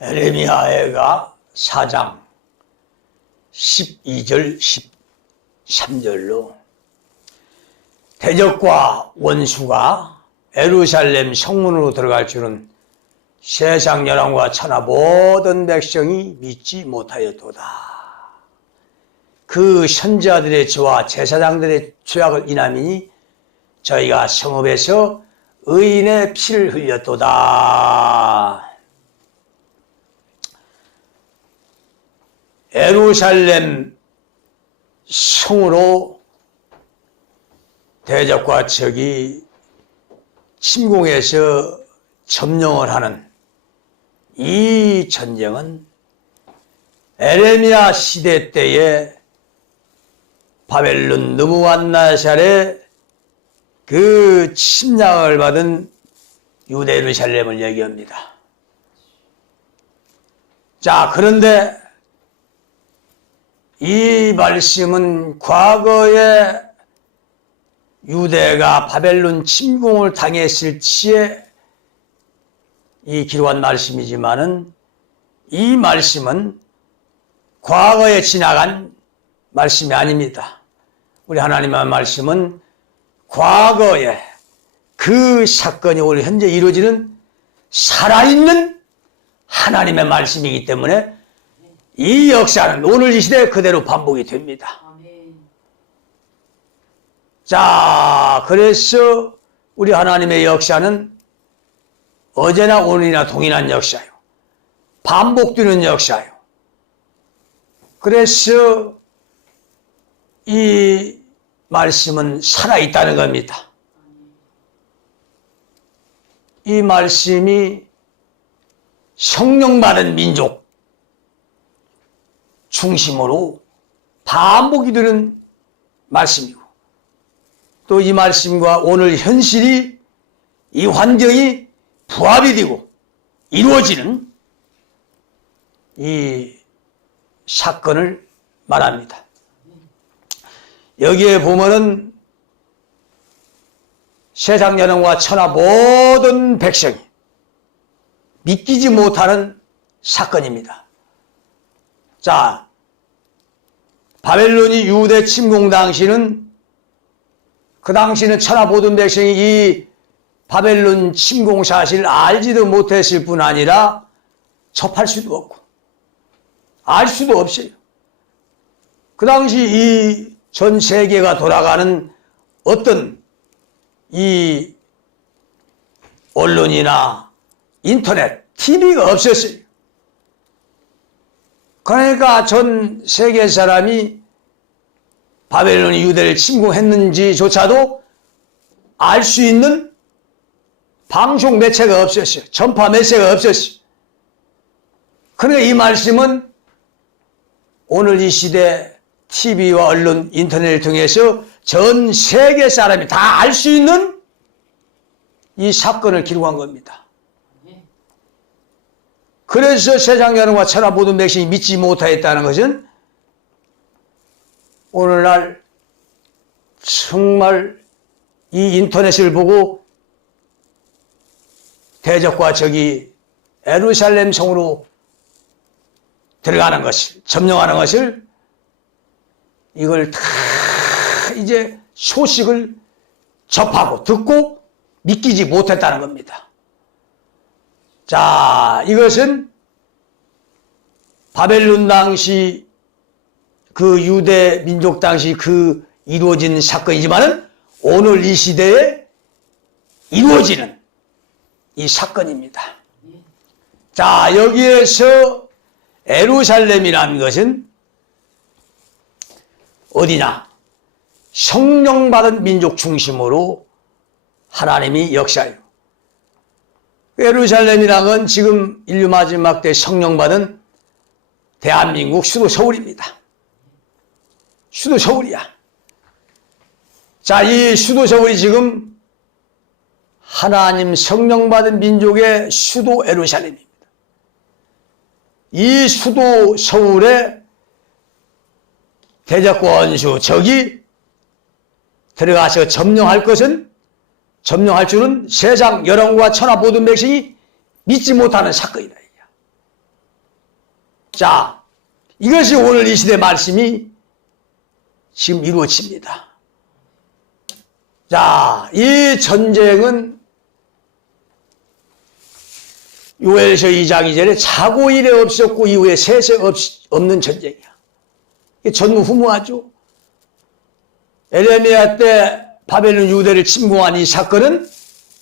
에레미야가 4장 12절 13절로 대적과 원수가 예루살렘 성문으로 들어갈 줄은 세상 열왕과 천하 모든 백성이 믿지 못하였도다. 그 선지자들의 죄와 제사장들의 죄악을 인함이니 저희가 성읍에서 의인의 피를 흘렸도다. 예루살렘 성으로 대적과 적이 침공해서 점령을 하는 이 전쟁은 에레미야 시대 때에 바벨론 느부갓네살의 그 침략을 받은 유대 예루살렘을 얘기합니다. 자, 그런데 이 말씀은 과거에 유대가 바벨론 침공을 당했을 시에 이 기록한 말씀이지만은 이 말씀은 과거에 지나간 말씀이 아닙니다. 우리 하나님의 말씀은 과거에 그 사건이 오늘 현재 이루어지는 살아있는 하나님의 말씀이기 때문에 이 역사는 오늘 이 시대에 그대로 반복이 됩니다. 자, 그래서 우리 하나님의 역사는 어제나 오늘이나 동일한 역사요. 반복되는 역사요. 그래서 이 말씀은 살아있다는 겁니다. 이 말씀이 성령 받은 민족 중심으로 반복이 되는 말씀이고 또 이 말씀과 오늘 현실이 이 환경이 부합이 되고 이루어지는 이 사건을 말합니다. 여기에 보면은 세상 여론과 천하 모든 백성이 믿기지 못하는 사건입니다. 자, 바벨론이 유대 침공 당시는 그 당시는 천하 모든 백성이 이 바벨론 침공 사실을 알지도 못했을 뿐 아니라 접할 수도 없고 알 수도 없어요. 그 당시 이 전 세계가 돌아가는 어떤 이 언론이나 인터넷, TV가 없었어요. 그러니까 전 세계 사람이 바벨론이 유대를 침공했는지조차도 알 수 있는 방송 매체가 없었어요. 전파 매체가 없었어요. 그러니까 이 말씀은 오늘 이 시대 TV와 언론, 인터넷을 통해서 전 세계 사람이 다 알 수 있는 이 사건을 기록한 겁니다. 그래서 세상 여론과 천하 모든 백성이 믿지 못하였다는 것은 오늘날 정말 이 인터넷을 보고 대적과 적이 예루살렘 성으로 들어가는 것을, 점령하는 것을 이걸 다 이제 소식을 접하고 듣고 믿기지 못했다는 겁니다. 자, 이것은 바벨론 당시 그 유대 민족 당시 그 이루어진 사건이지만은 오늘 이 시대에 이루어지는 이 사건입니다. 자, 여기에서 예루살렘이라는 것은 어디냐? 성령 받은 민족 중심으로 하나님이 역사해요. 예루살렘이라는 건 지금 인류 마지막 때 성령 받은 대한민국 수도 서울입니다. 수도 서울이야. 자, 이 수도 서울이 지금 하나님 성령 받은 민족의 수도 예루살렘입니다. 이 수도 서울에 대적과 원수, 적이 들어가서 점령할 것은, 점령할 줄은 세상 여론과 천하 모든 백성이 믿지 못하는 사건이다. 자, 이것이 오늘 이 시대 말씀이 지금 이루어집니다. 자, 이 전쟁은 요엘서 2장 2절에 자고 이래 없었고 이후에 세세 없는 전쟁이야. 이게 전무후무하죠. 에레미야 때 바벨론 유대를 침공한 이 사건은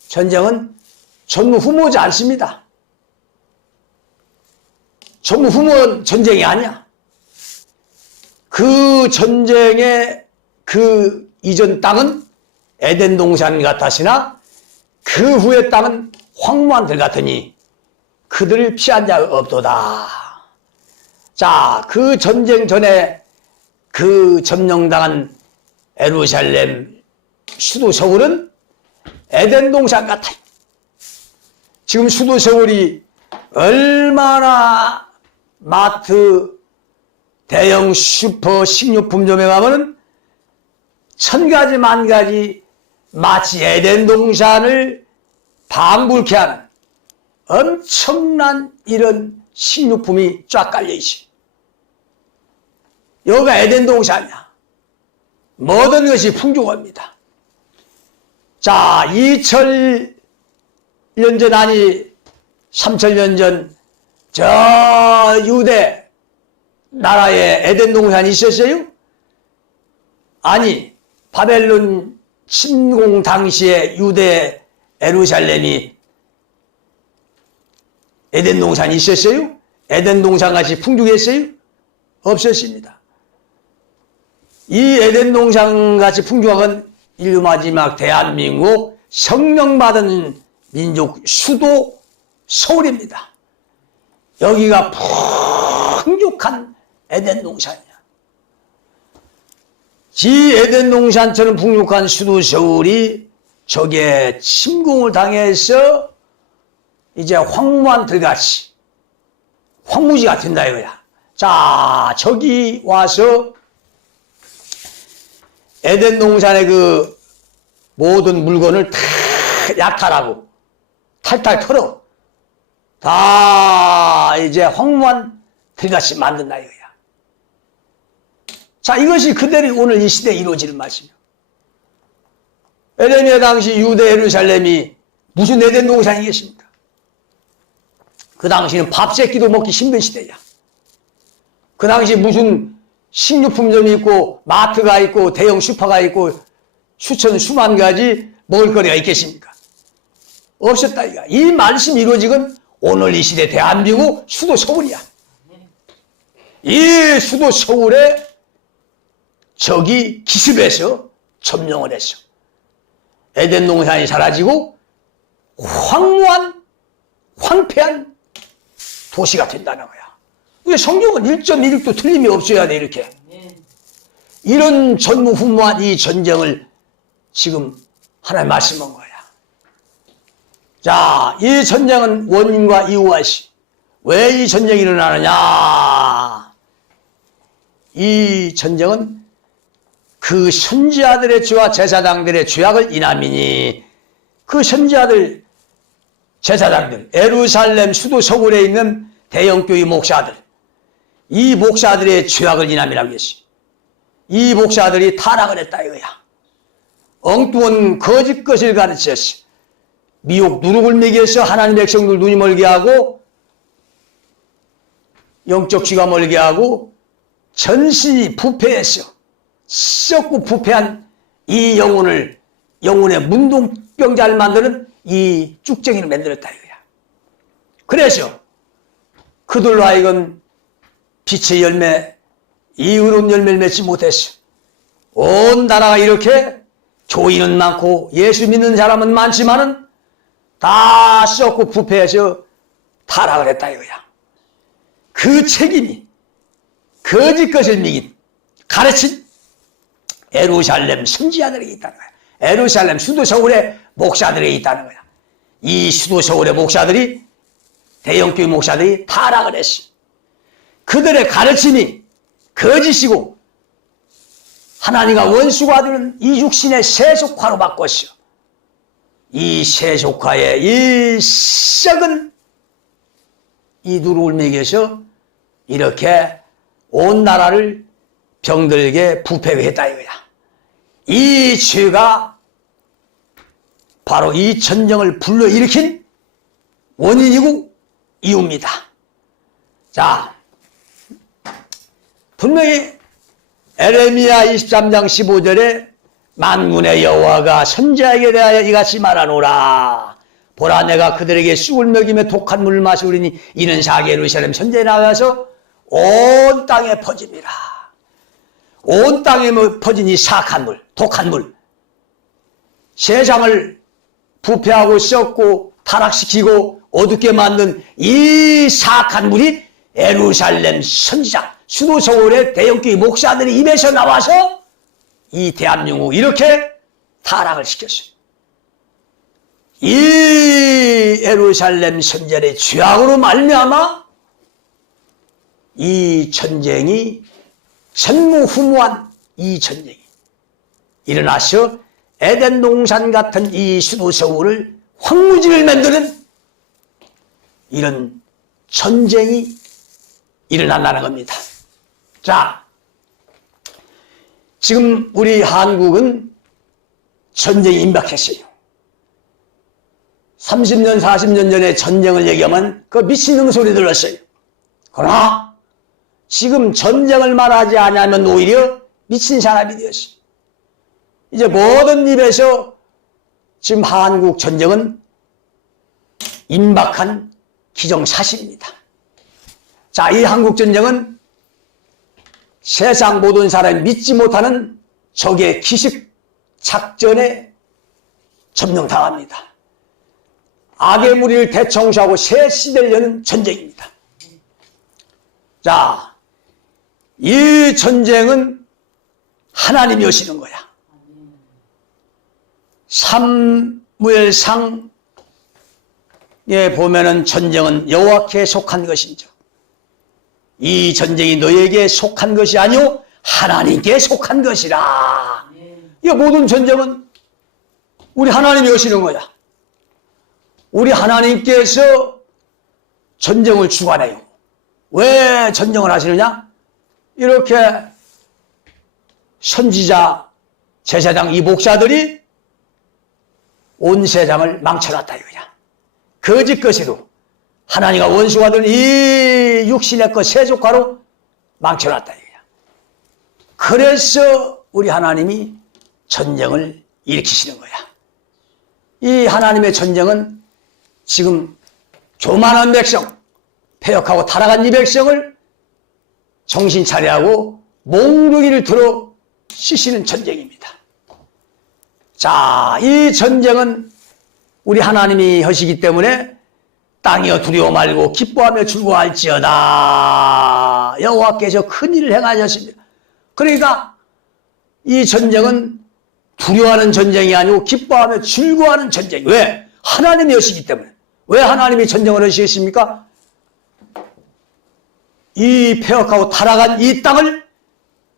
전쟁은 전무후무하지 않습니다. 전무후무한 전쟁이 아니야. 그 전쟁의 그 이전 땅은 에덴 동산 같았으나 그 후의 땅은 황무한 들 같으니 그들을 피한 자가 없도다. 자, 그 전쟁 전에 그 점령당한 예루살렘 수도 서울은 에덴 동산 같아요. 지금 수도 서울이 얼마나 마트, 대형 슈퍼 식료품점에 가면은 1000가지 10,000가지 마치 에덴 동산을 방불케 하는 엄청난 이런 식료품이 쫙 깔려있어. 여기가 에덴 동산이야. 모든 것이 풍족합니다. 자, 2000년 전 아니 3000년 전 저 유대 나라에 에덴 동산이 있었어요? 아니, 바벨론 침공 당시에 유대 예루살렘이 에덴 동산이 있었어요? 에덴 동산같이 풍족했어요? 없었습니다. 이 에덴 동산같이 풍족한 인류 마지막 대한민국 성령받은 민족 수도 서울입니다. 여기가 풍족한 에덴 동산이야. 이 에덴 동산처럼 풍족한 수도 서울이 적의 침공을 당해서 이제 황무한 들같이 황무지가 된다 이거야. 자, 저기 와서 에덴 동산의 그 모든 물건을 다 약탈하고 탈탈 털어 다 이제 황무한 들같이 만든다 이거야. 자, 이것이 그대로 오늘 이 시대에 이루어지는 말씀이에요. 에레미야 당시 유대 예루살렘이 무슨 에덴 동산이겠습니까? 그 당시는 밥 세끼도 먹기 힘든 시대야. 그 당시 무슨 식료품점이 있고 마트가 있고 대형 슈퍼가 있고 수만 가지 먹을거리가 있겠습니까? 없었다 이거야. 이 말씀이 이루어지건 오늘 이 시대 대한민국 수도 서울이야. 이 수도 서울에 적이 기습해서 점령을 했어. 에덴 동산이 사라지고 황무한 황폐한 도시가 된다는 거야. 이게 성경은 1.16도 틀림이 없어야 돼 이렇게. 이런 전무후무한 이 전쟁을 지금 하나님 말씀한 거야. 자, 이 전쟁은 원인과 이유가 있어. 왜 이 전쟁이 일어나느냐? 이 전쟁은 그 선지자들의 죄와 제사장들의 죄악을 인함이니 그 선지자들, 제사장들, 예루살렘 수도 서울에 있는 대형교회 목사들, 이 목사들의 죄악을 인함이라고 했어. 이 목사들이 타락을 했다 이거야. 엉뚱한 거짓 것을 가르쳤어. 미혹 누룩을 먹여서 하나님 백성들 눈이 멀게 하고 영적 귀가 멀게 하고 전신이 부패했어. 썩고 부패한 이 영혼의 문둥병자를 만드는 이 쭉쟁이를 만들었다 이거야. 그래서 그들로 하여금 빛의 열매, 이 의로운 열매를 맺지 못했어. 온 나라가 이렇게 교인은 많고 예수 믿는 사람은 많지만은 다 썩고 부패해서 타락을 했다 이거야. 그 책임이 거짓 것을 믿긴 가르친 예루살렘 선지자들에게 있다는 거야. 예루살렘 수도 서울의 목사들에게 있다는 거야. 이 수도 서울의 목사들이 대형교회 목사들이 타락을 했어. 그들의 가르침이 거짓이고 하나님과 원수가 되는 이 육신의 세속화로 바꿨어. 이 세속화의 이 썩은 이 누룩을 먹여서 이렇게 온 나라를 병들게 부패하게 했다 이거야. 이 죄가 바로 이 전쟁을 불러일으킨 원인이고 이유입니다. 자, 분명히 에레미야 23장 15절에 만군의 여호와가 선지자에게 대하여 이같이 말하노라. 보라, 내가 그들에게 쑥을 먹이며 독한 물을 마시우리니 이는 사계 예루살렘 선지자에 나가서 온 땅에 퍼짐이라. 온 땅에 퍼진 이 사악한 물, 독한 물, 세상을 부패하고 썩고 타락시키고 어둡게 만든 이 사악한 물이 예루살렘 선지자, 수도 서울의 대형교회 목사들의 입에서 나와서 이 대한민국 이렇게 타락을 시켰어요. 이 예루살렘 선지자의 죄악으로 말미암아 이 전쟁이 전무후무한 이 전쟁이 일어나서 에덴 동산 같은 이 수도 서울을 황무지를 만드는 이런 전쟁이 일어난다는 겁니다. 자, 지금 우리 한국은 전쟁이 임박했어요. 30년, 40년 전에 전쟁을 얘기하면 그 미친놈 소리 들었어요. 그러나 지금 전쟁을 말하지 않으면 오히려 미친 사람이 되었어요. 이제 모든 입에서 지금 한국 전쟁은 임박한 기정사실입니다. 자, 이 한국 전쟁은 세상 모든 사람이 믿지 못하는 적의 기습 작전에 점령당합니다. 악의 무리를 대청소하고 새 시대를 여는 전쟁입니다. 자, 이 전쟁은 하나님이 하시는 거야. 사무엘상에 보면은 전쟁은 여호와께 속한 것인지 이 전쟁이 너에게 속한 것이 아니오 하나님께 속한 것이라. 이 모든 전쟁은 우리 하나님이 하시는 거야. 우리 하나님께서 전쟁을 주관해요. 왜 전쟁을 하시느냐? 이렇게 선지자, 제사장, 이 목사들이 온 세상을 망쳐놨다 이거야. 거짓 것으로 하나님과 원수가 된 이 육신의 것 세속화로 망쳐놨다 이거야. 그래서 우리 하나님이 전쟁을 일으키시는 거야. 이 하나님의 전쟁은 지금 교만한 백성, 패역하고 타락한 이 백성을 정신 차려하고 몽둥이를 들어 씻시는 전쟁입니다. 자, 이 전쟁은 우리 하나님이 하시기 때문에 땅이여 두려워 말고 기뻐하며 즐거워할지어다. 여호와께서 큰 일을 행하셨습니다. 그러니까 이 전쟁은 두려워하는 전쟁이 아니고 기뻐하며 즐거워하는 전쟁. 왜? 하나님이 하시기 때문에. 왜 하나님이 전쟁을 하시겠습니까? 이 폐역하고 타락한 이 땅을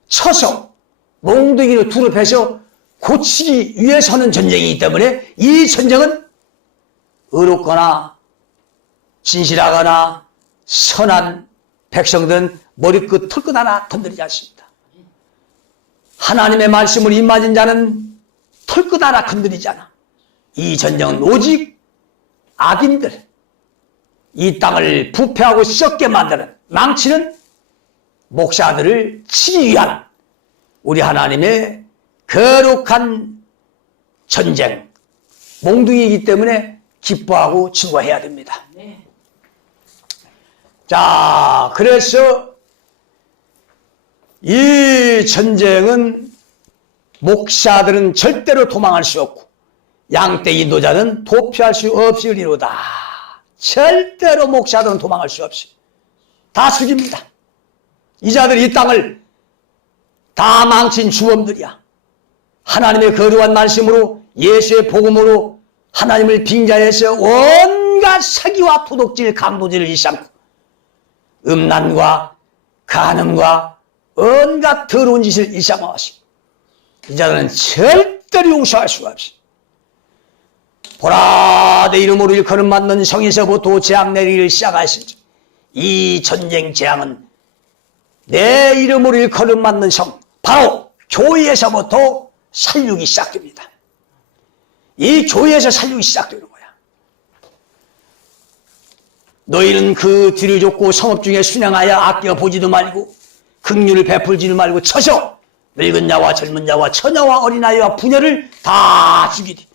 쳐서 몽둥이로 두릅해서 고치기 위해서 하는 전쟁이기 때문에 이 전쟁은 의롭거나 진실하거나 선한 백성들은 머리끝 털끝 하나 건드리지 않습니다. 하나님의 말씀을 입맞은 자는 털끝 하나 건드리지 않아. 이 전쟁은 오직 악인들, 이 땅을 부패하고 썩게 만드는 망치는 목사들을 치기 위한 우리 하나님의 거룩한 전쟁, 몽둥이이기 때문에 기뻐하고 즐거워해야 됩니다. 네. 자, 그래서 이 전쟁은 목사들은 절대로 도망할 수 없고 양떼 인도자는 도피할 수 없으리로다. 절대로 목사들은 도망할 수 없이 다 죽입니다. 이 자들이 이 땅을 다 망친 주범들이야. 하나님의 거룩한 말씀으로 예수의 복음으로 하나님을 빙자해서 온갖 사기와 도둑질, 강도질을 일삼고 음란과 간음과 온갖 더러운 짓을 일삼아왔습니다. 이 자들은 절대로 용서할 수가 없이 보라 내 이름으로 일컬음 받는 성에서부터 재앙 내리기를 시작하시지. 이 전쟁 재앙은 내 이름으로 일컬음 받는 성, 바로 교회에서부터 살육이 시작됩니다. 이 교회에서 살육이 시작되는 거야. 너희는 그 뒤를 쫓고 성읍 중에 순양하여 아껴 보지도 말고 긍휼을 베풀지도 말고 쳐서 늙은 자와 젊은 자와 처녀와 어린아이와 부녀를 다 죽이리.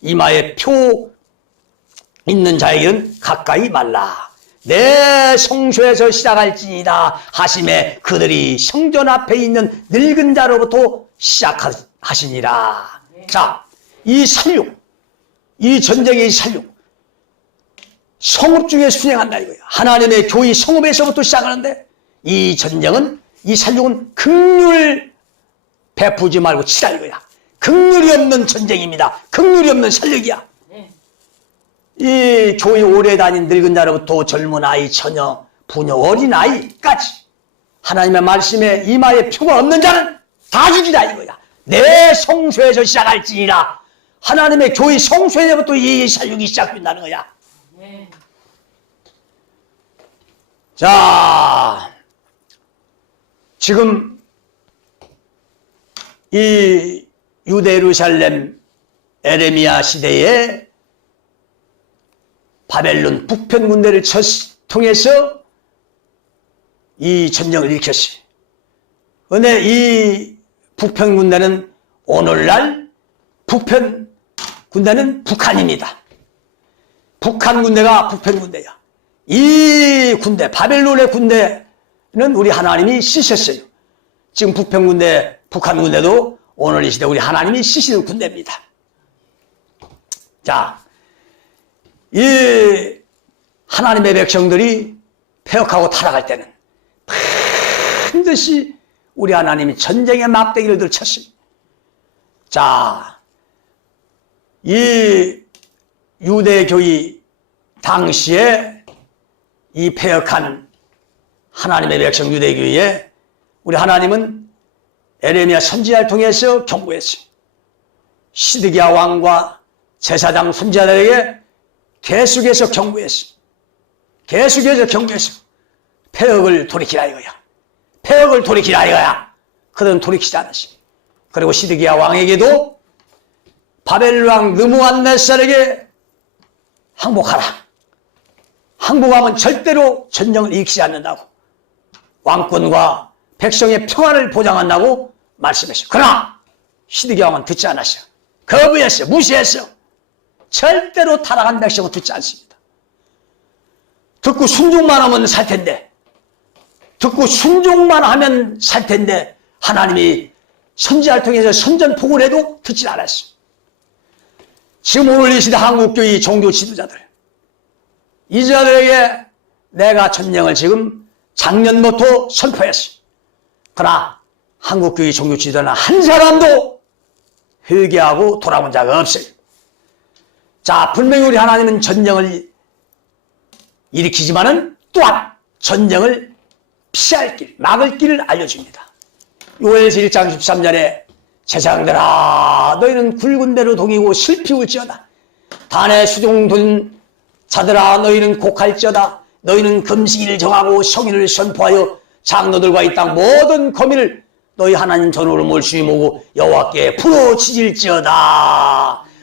이마에 표 있는 자에게는 가까이 말라. 내 성소에서 시작할지니라 하심에 그들이 성전 앞에 있는 늙은 자로부터 시작하시니라. 자, 이 살육, 이 전쟁의 살육, 성읍 중에 순행한다 이거예요. 하나님의 교회 성읍에서부터 시작하는데 이 전쟁은, 이 살육은 긍휼 베푸지 말고 치라 이거야. 긍휼이 없는 전쟁입니다. 긍휼이 없는 살육이야. 이 교회 오래 다닌 늙은 자로부터 젊은 아이, 처녀, 부녀, 어린아이까지 하나님의 말씀에 이마에 표가 없는 자는 다 죽이라 이거야. 내 성소에서 시작할지니라. 하나님의 교회 성소에부터 이 살육이 시작된다는 거야. 자, 지금 이 유대 예루살렘 에레미야 시대에 바벨론 북편 군대를 통해서 이 전쟁을 일으켰어요. 그런데 이 북편 군대는 오늘날 북편 군대는 북한입니다. 북한 군대가 북편 군대야. 이 군대, 바벨론의 군대는 우리 하나님이 씻었어요. 지금 북편 군대, 북한 군대도 오늘 이 시대 우리 하나님이 씻는 군대입니다. 자, 이 하나님의 백성들이 패역하고 타락할 때는 반드시 우리 하나님이 전쟁의 막대기를 들쳤습니다. 자, 이 유대교의 당시에 이 패역한 하나님의 백성 유대교회에 우리 하나님은 에레미야 선지자를 통해서 경고했어요. 시드기야 왕과 제사장 선지자들에게 계속해서 경고했어. 계속해서 경고했어. 패역을 돌이키라 이거야. 패역을 돌이키라 이거야. 그들은 돌이키지 않았어. 그리고 시드기야 왕에게도 바벨론 왕 느부갓네살에게 항복하라. 항복하면 절대로 전쟁을 일으키지 않는다고. 왕권과 백성의 평화를 보장한다고 말씀했어요. 그러나 시드기야 왕은 듣지 않았어요. 거부했어요. 무시했어요. 절대로 타락한 백성은 듣지 않습니다. 듣고 순종만 하면 살 텐데, 듣고 순종만 하면 살 텐데 하나님이 선지자를 통해서 선전포고를 해도 듣지 않았어요. 지금 오늘 이 시대 한국교회 종교 지도자들, 이 자들에게 내가 전쟁을 지금 작년부터 선포했어요. 그러나 한국교회 종교 지도자는 한 사람도 회개하고 돌아온 자가 없어요. 자, 분명히 우리 하나님은 전쟁을 일으키지만은 또한 전쟁을 피할 길, 막을 길을 알려줍니다. 요엘서 1장 13절에 제사장들아 너희는 굵은 배로 동이고 슬피 울지어다. 단에 수종된 자들아 너희는 곡할지어다. 너희는 금식일을 정하고 성일을 선포하여 장로들과 이 땅 모든 거민을 너희 하나님 전으로 몰수히 모으고 여호와께 부르짖을지어다.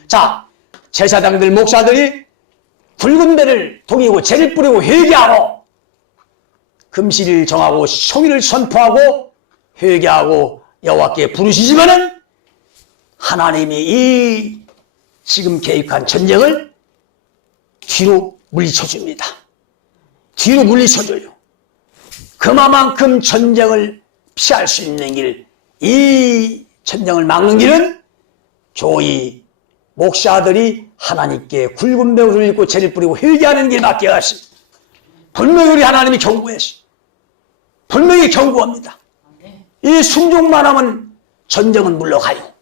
자, 제사장들 목사들이 굵은 배를 동이고 재를 뿌리고 회개하고 금식일을 정하고 성일을 선포하고 회개하고 여호와께 부르시지만은 하나님이 이 지금 계획한 전쟁을 뒤로 물리쳐줍니다. 뒤로 물리쳐줘요. 그만큼 전쟁을 피할 수 있는 길, 이 전쟁을 막는 길은 교회 목사들이 하나님께 굵은 배를 입고 재를 뿌리고 회개하는 길밖에 없습니다. 분명히 우리 하나님이 경고했어요. 분명히 경고합니다. 이 순종만 하면 전쟁은 물러가요.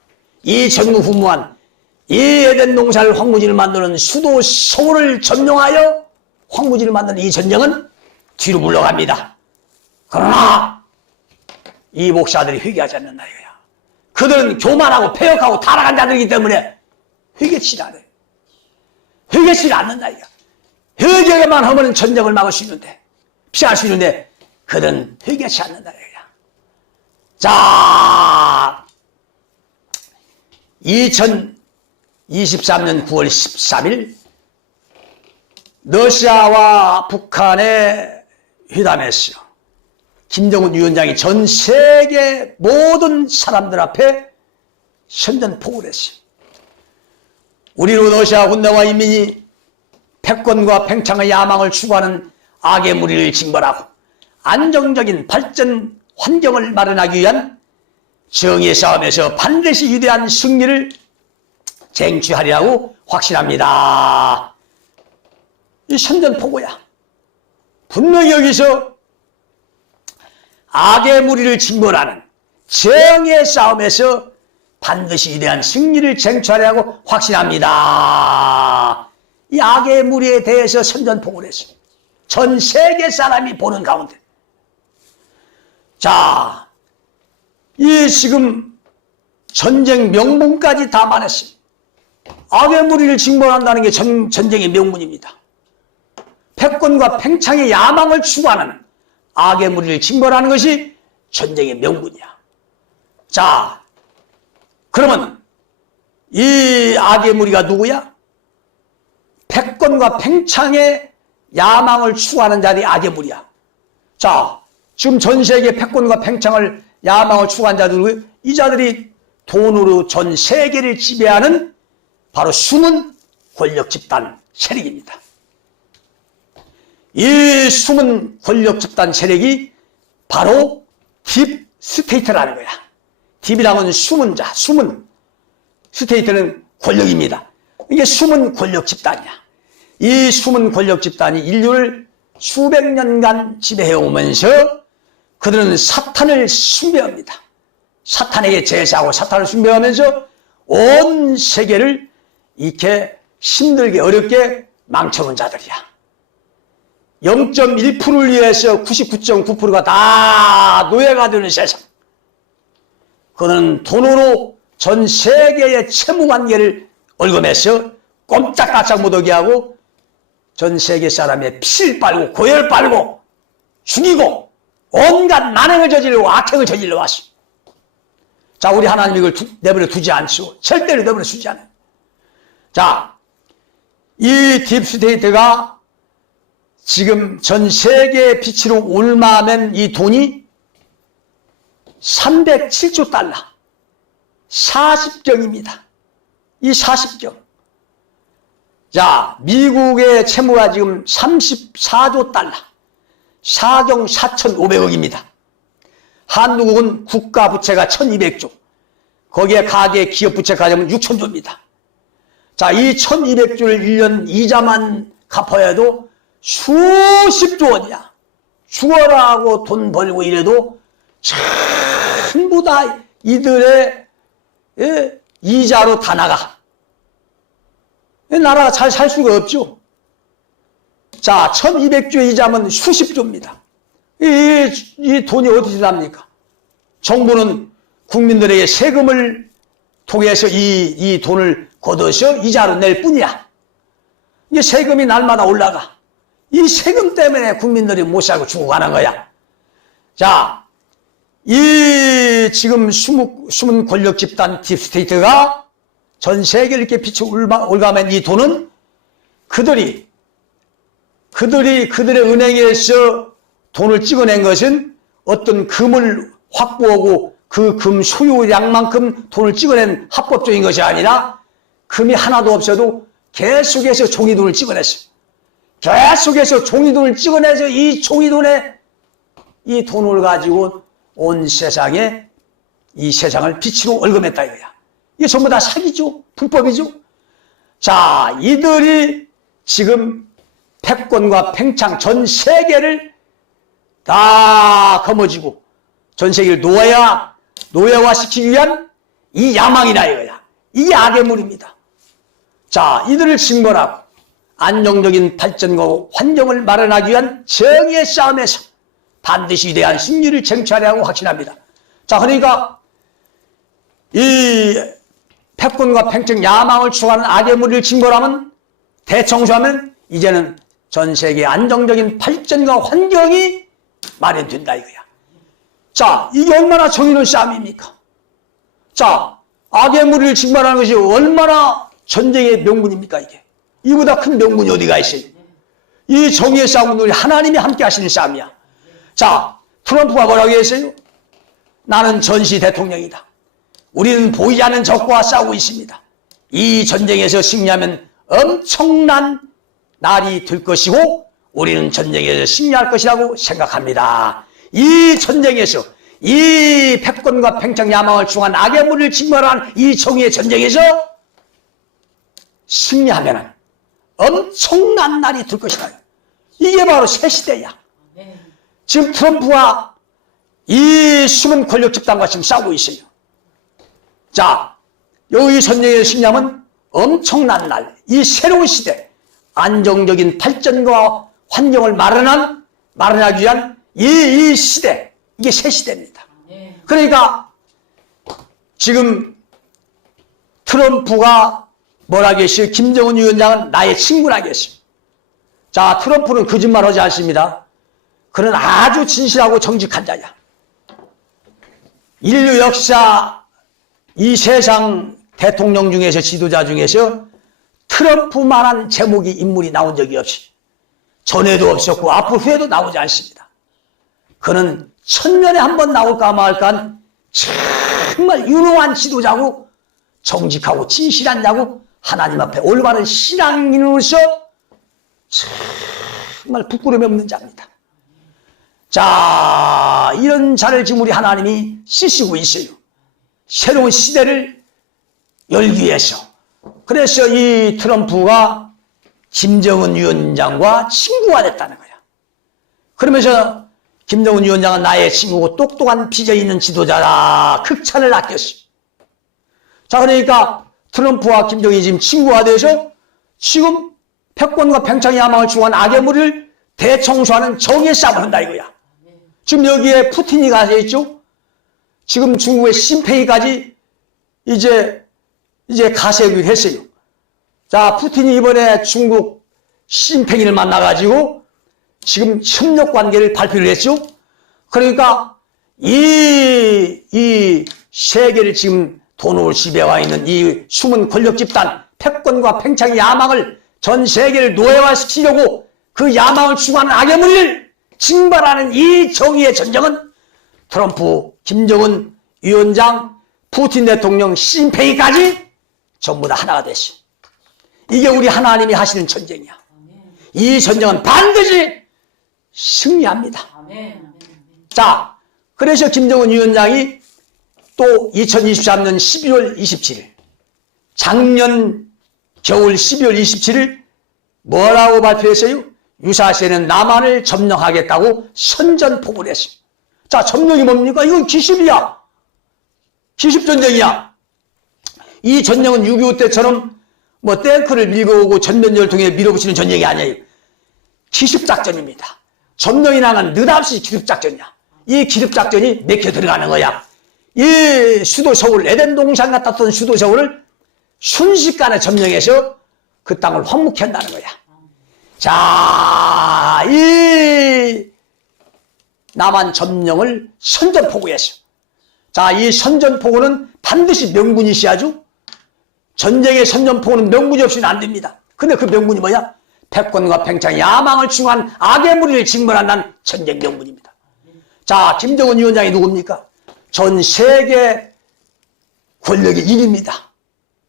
이 전무후무한 이 에덴 농사를 황무지를 만드는 수도 서울을 점령하여 황무지를 만드는 이 전쟁은 뒤로 물러갑니다. 그러나 이 목사들이 회개하지 않는다 이거야. 그들은 교만하고 패역하고 타락한 자들이기 때문에 회개치 않아요. 회개치 않는다 이거야. 회개만 하면 전쟁을 막을 수 있는데, 피할 수 있는데 그들은 회개치 않는다. 자, 2023년 9월 13일 러시아와 북한의 회담에서 김정은 위원장이 전 세계 모든 사람들 앞에 선전포고를 했어요. 우리로 러시아 군대와 인민이 패권과 팽창의 야망을 추구하는 악의 무리를 징벌하고 안정적인 발전 환경을 마련하기 위한 정의의 싸움에서 반드시 위대한 승리를 쟁취하리라고 확신합니다. 이 선전포고야. 분명히 여기서 악의 무리를 징벌하는 정의의 싸움에서 반드시 위대한 승리를 쟁취하리라고 확신합니다. 이 악의 무리에 대해서 선전포고를 했습니다. 전 세계 사람이 보는 가운데. 자, 이 지금 전쟁 명분까지 다 말했습니다. 악의 무리를 징벌한다는 게 전쟁의 명분입니다. 패권과 팽창의 야망을 추구하는 악의 무리를 징벌하는 것이 전쟁의 명분이야. 자, 그러면 이 악의 무리가 누구야? 패권과 팽창의 야망을 추구하는 자들이 악의 무리야. 자, 지금 전 세계 패권과 팽창을 야망을 추구한 자들, 이 자들이 돈으로 전 세계를 지배하는 바로 숨은 권력 집단 세력입니다. 이 숨은 권력 집단 세력이 바로 딥 스테이트라는 거야. 딥이라는 건 숨은 자, 숨은, 스테이트는 권력입니다. 이게 숨은 권력 집단이야. 이 숨은 권력 집단이 인류를 수백 년간 지배해오면서 그들은 사탄을 숭배합니다. 사탄에게 제사하고 사탄을 숭배하면서 온 세계를 이렇게 힘들게 어렵게 망쳐놓은 자들이야. 0.1%를 위해서 99.9%가 다 노예가 되는 세상. 그는 돈으로 전 세계의 채무관계를 얽어매서 꼼짝달싹 못하게 하고 전 세계 사람의 피를 빨고 고열을 빨고 죽이고 온갖 만행을 저지르고 악행을 저질러 왔어. 자, 우리 하나님 이걸 내버려 두지 않죠. 절대로 내버려 두지 않아요. 자, 이 딥스테이트가 지금 전 세계의 빛으로 올마맨 이 돈이 307조 달러. 40경입니다. 이 40경. 자, 미국의 채무가 지금 34조 달러. 4경 4,500억입니다. 한국은 국가 부채가 1,200조. 거기에 가계 기업 부채까지 하면 6,000조입니다. 자, 이 1,200조를 1년 이자만 갚아야 해도 수십조 원이야. 죽어라 하고 돈 벌고 이래도 전부 다 이들의 이자로 다 나가. 나라가 잘 살 수가 없죠. 자, 1,200조 이자면 수십조입니다. 이 돈이 어디서 납니까? 정부는 국민들에게 세금을 통해서 이 돈을 걷어서 이자로 낼 뿐이야. 이게 세금이 날마다 올라가. 이 세금 때문에 국민들이 못 살고 죽어가는 거야. 자, 이 지금 숨은 권력 집단 딥스테이트가 전 세계를 이렇게 빛이 올가맨 이 돈은 그들의 은행에서 돈을 찍어낸 것은 어떤 금을 확보하고 그 금 소유량만큼 돈을 찍어낸 합법적인 것이 아니라 금이 하나도 없어도 계속해서 종이돈을 찍어냈어. 계속해서 종이돈을 찍어내서 이 종이돈에 이 돈을 가지고 온 세상에 이 세상을 빛으로 얽어맸다 이거야. 이게 전부 다 사기죠. 불법이죠. 자, 이들이 지금 패권과 팽창 전 세계를 다 거머쥐고 전 세계를 노예화시키기 위한 이 야망이다 이거야. 이게 악의 물입니다. 자, 이들을 징벌하고 안정적인 발전과 환경을 마련하기 위한 정의의 싸움에서 반드시 위대한 승리를 쟁취하려고 확신합니다. 자, 그러니까 이 패권과 팽창 야망을 추구하는 악의 무리를 징벌하면 대청소하면 이제는 전 세계 안정적인 발전과 환경이 마련된다 이거야. 자, 이게 얼마나 정의로운 싸움입니까? 자, 악의 무리를 징발하는 것이 얼마나 전쟁의 명분입니까 이게. 이보다 큰 명분이 어디가 있어요. 이 정의의 싸움은 우리 하나님이 함께 하시는 싸움이야. 자, 트럼프가 뭐라고 했어요? 나는 전시 대통령이다. 우리는 보이지 않는 적과 싸우고 있습니다. 이 전쟁에서 승리하면 엄청난 날이 될 것이고 우리는 전쟁에서 승리할 것이라고 생각합니다. 이 전쟁에서 이 패권과 팽창 야망을 중한 악의 무리를 징벌한 이 정의의 전쟁에서 승리하면 엄청난 날이 될 것이다. 이게 바로 새 시대야. 지금 트럼프와 이 숨은 권력 집단과 지금 싸우고 있어요. 자, 여기 전쟁의 승리하면 엄청난 날, 이 새로운 시대, 안정적인 발전과 환경을 마련하기 위한 이 시대, 이게 새 시대입니다. 그러니까 지금 트럼프가 뭐라 계시요? 김정은 위원장은 나의 친구라 계시요. 자, 트럼프는 거짓말하지 않습니다. 그는 아주 진실하고 정직한 자야. 인류 역사 이 세상 대통령 중에서 지도자 중에서 트럼프만한 제목이 인물이 나온 적이 없이 전에도 없었고 앞으로 후에도 나오지 않습니다. 그는 천년에 한 번 나올까 말까 정말 유능한 지도자고 정직하고 진실한 자고 하나님 앞에 올바른 신앙인으로서 정말 부끄러움이 없는 자입니다. 자, 이런 자를 지금 우리 하나님이 쓰시고 있어요. 새로운 시대를 열기 위해서. 그래서 이 트럼프가 김정은 위원장과 친구가 됐다는 거야. 그러면서 김정은 위원장은 나의 친구고 똑똑한 비전 있는 지도자라 극찬을 아꼈어. 자, 그러니까 트럼프와 김정은이 지금 친구가 돼서 지금 패권과 팽창의 야망을 중한 악의 무리를 대청소하는 정의의 싸움을 한다 이거야. 지금 여기에 푸틴이 가서 있죠. 지금 중국의 심페이까지 이제 가세하기로 했어요. 자, 푸틴이 이번에 중국 심페이를 만나가지고 지금 협력 관계를 발표를 했죠. 그러니까 이 세계를 지금 돈을 지배와 있는 이 숨은 권력 집단, 패권과 팽창의 야망을 전 세계를 노예화시키려고 그 야망을 추구하는 악의 무리를 징발하는 이 정의의 전쟁은 트럼프, 김정은 위원장, 푸틴 대통령, 심페이까지 전부 다 하나가 됐어. 이게 우리 하나님이 하시는 전쟁이야. 이 전쟁은 반드시 승리합니다. 자, 그래서 김정은 위원장이 또 2023년 12월 27일, 작년 겨울 12월 27일 뭐라고 발표했어요? 유사시에는 남한을 점령하겠다고 선전포고를 했어요. 자, 점령이 뭡니까? 이건 기습이야. 기습전쟁이야. 이 전쟁은 6.25 때처럼 뭐 탱크를 밀고 오고 전면전을 통해 밀어붙이는 전쟁이 아니에요. 기습작전입니다. 점령이 나간 느닷없이 기습작전이야. 이 기습작전이 맥혀 들어가는 거야. 이 수도 서울, 에덴 동산 같았던 수도 서울을 순식간에 점령해서 그 땅을 황무케 한다는 거야. 자, 이 남한 점령을 선전포고했어. 자, 이 선전포고는 반드시 명분이 있어야죠. 전쟁의 선전포고는 명분이 없이는 안 됩니다. 근데 그 명분이 뭐야? 패권과 팽창, 야망을 중한 악의 무리를 징벌한다는 전쟁 명분입니다. 자, 김정은 위원장이 누굽니까? 전 세계 권력의 1위입니다.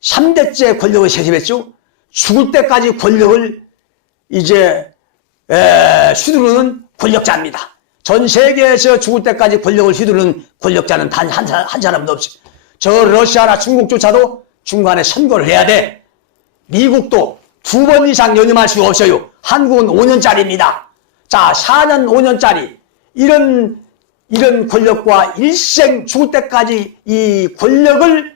3대째 권력을 세습했죠. 죽을 때까지 권력을 이제 휘두르는 권력자입니다. 전 세계에서 죽을 때까지 권력을 휘두르는 권력자는 단 한 사람도 없어요. 저 러시아나 중국조차도 중간에 선거를 해야 돼. 미국도 2번 이상 연임할 수가 없어요. 한국은 5년짜리입니다. 자, 4년 5년짜리 이런 권력과 일생 죽을 때까지 이 권력을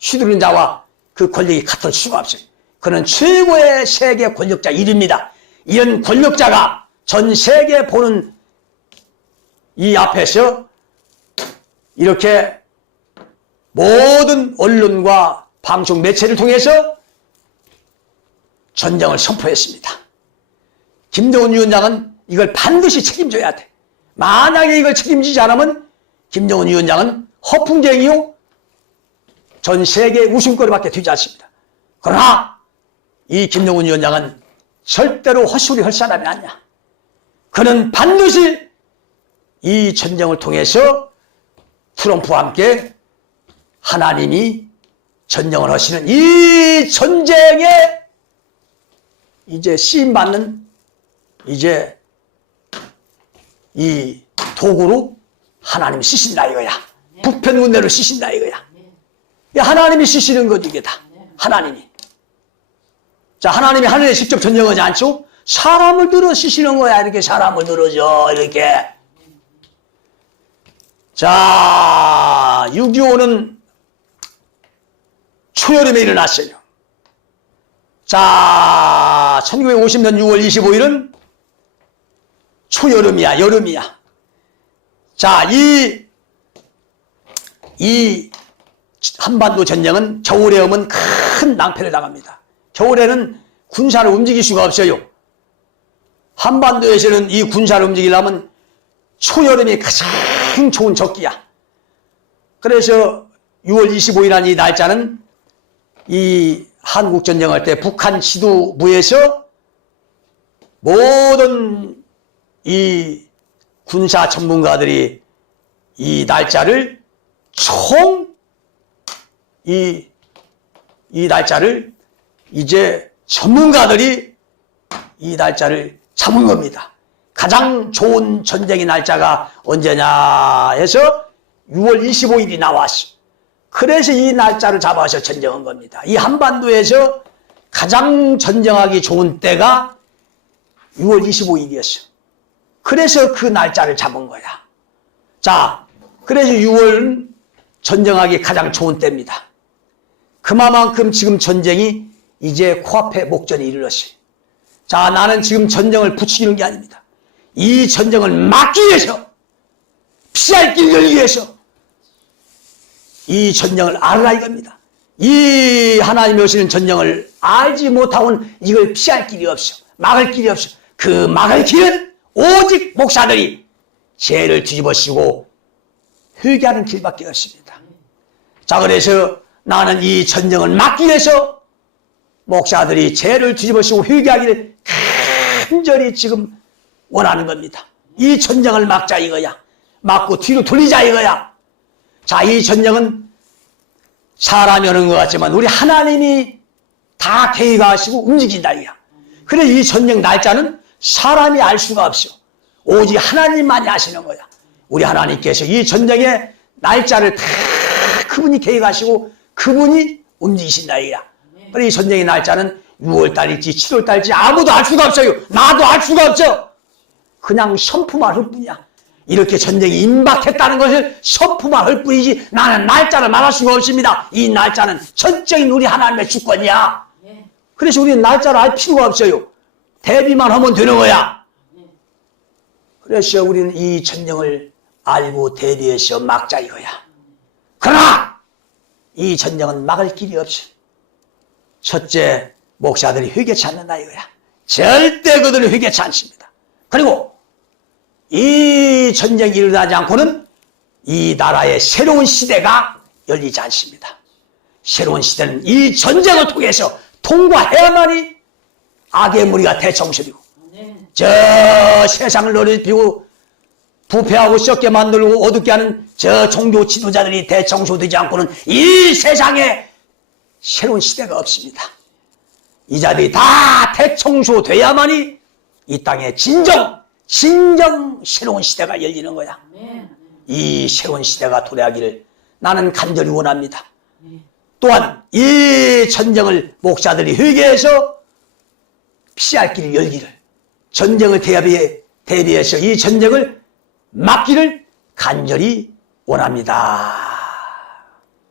휘두르는 자와 그 권력이 같을 수가 없어요. 그는 최고의 세계 권력자 1위입니다. 이런 권력자가 전 세계 보는 이 앞에서 이렇게 모든 언론과 방송 매체를 통해서 전쟁을 선포했습니다. 김정은 위원장은 이걸 반드시 책임져야 돼. 만약에 이걸 책임지지 않으면 김정은 위원장은 허풍쟁이요 전 세계 웃음거리밖에 되지 않습니다. 그러나 이 김정은 위원장은 절대로 헛소리 할 사람이 아니야. 그는 반드시 이 전쟁을 통해서 트럼프와 함께 하나님이 전쟁을 하시는 이 전쟁에 이제 쓰임받는 이제 이 도구로 하나님이 쓰신다 이거야. 북편 은혜로 쓰신다 이거야. 하나님이 쓰시는 거지 이게 다. 하나님이. 자, 하나님이 하늘에 직접 전쟁하지 않죠? 사람을 들어 쓰시는 거야. 이렇게 사람을 들어줘 이렇게. 자, 6.25는 초여름에 일어났어요. 자, 1950년 6월 25일은 초여름이야, 여름이야. 자, 이 한반도 전쟁은 겨울에 오면 큰 낭패를 당합니다. 겨울에는 군사를 움직일 수가 없어요. 한반도에서는 이 군사를 움직이려면 초여름이 가장 좋은 적기야. 그래서 6월 25일이라는 이 날짜는 이 한국전쟁할 때 북한 지도부에서 모든 이 군사 전문가들이 이 날짜를 이 날짜를 이제 전문가들이 이 날짜를 잡은 겁니다. 가장 좋은 전쟁의 날짜가 언제냐 해서 6월 25일이 나왔어. 그래서 이 날짜를 잡아서 전쟁한 겁니다. 이 한반도에서 가장 전쟁하기 좋은 때가 6월 25일이었어. 그래서 그 날짜를 잡은 거야. 자, 그래서 6월은 전쟁하기 가장 좋은 때입니다. 그만큼 지금 전쟁이 이제 코앞에 목전에 이르렀어요. 자, 나는 지금 전쟁을 부추기는 게 아닙니다. 이 전쟁을 막기 위해서, 피할 길을 열기 위해서 이 전쟁을 알아라 이겁니다. 이 하나님이 오시는 전쟁을 알지 못하고는 이걸 피할 길이 없어. 막을 길이 없어. 그 막을 길은 오직 목사들이 죄를 뒤집어쓰고 회개하는 길밖에 없습니다. 자, 그래서 나는 이 전쟁을 막기 위해서 목사들이 죄를 뒤집어쓰고 회개하기를 간절히 지금 원하는 겁니다. 이 전쟁을 막자 이거야. 막고 뒤로 돌리자 이거야. 자, 이 전쟁은 사람이 하는 것 같지만 우리 하나님이 다 계획하시고 움직인다 이거야. 그래 이 전쟁 날짜는 사람이 알 수가 없어. 오직 하나님만이 아시는 거야. 우리 하나님께서 이 전쟁의 날짜를 다 그분이 계획하시고 그분이 움직이신다 이거야. 그래 이 전쟁의 날짜는 6월달일지 7월달일지 아무도 알 수가 없어요. 나도 알 수가 없죠. 그냥 선포만 할 뿐이야. 이렇게 전쟁이 임박했다는 것을 선포만 할 뿐이지 나는 날짜를 말할 수가 없습니다. 이 날짜는 전적인 우리 하나님의 주권이야. 그래서 우리는 날짜를 알 필요가 없어요. 대비만 하면 되는 거야. 그래서 우리는 이 전쟁을 알고 대비해서 막자 이거야. 그러나 이 전쟁은 막을 길이 없어. 첫째, 목사들이 회개치 않는다 이거야. 절대 그들은 회개치 않습니다. 그리고 이 전쟁이 일어나지 않고는 이 나라의 새로운 시대가 열리지 않습니다. 새로운 시대는 이 전쟁을 통해서 통과해야만이 악의 무리가 대청소되고 저 세상을 넓히고 부패하고 썩게 만들고 어둡게 하는 저 종교 지도자들이 대청소되지 않고는 이 세상에 새로운 시대가 없습니다. 이 자들이 다 대청소돼야만이 이 땅에 진정 새로운 시대가 열리는 거야. 이 새로운 시대가 도래하기를 나는 간절히 원합니다. 또한 이 전쟁을 목사들이 회개해서 피할 길을 열기를, 전쟁을 대비해서 이 전쟁을 막기를 간절히 원합니다.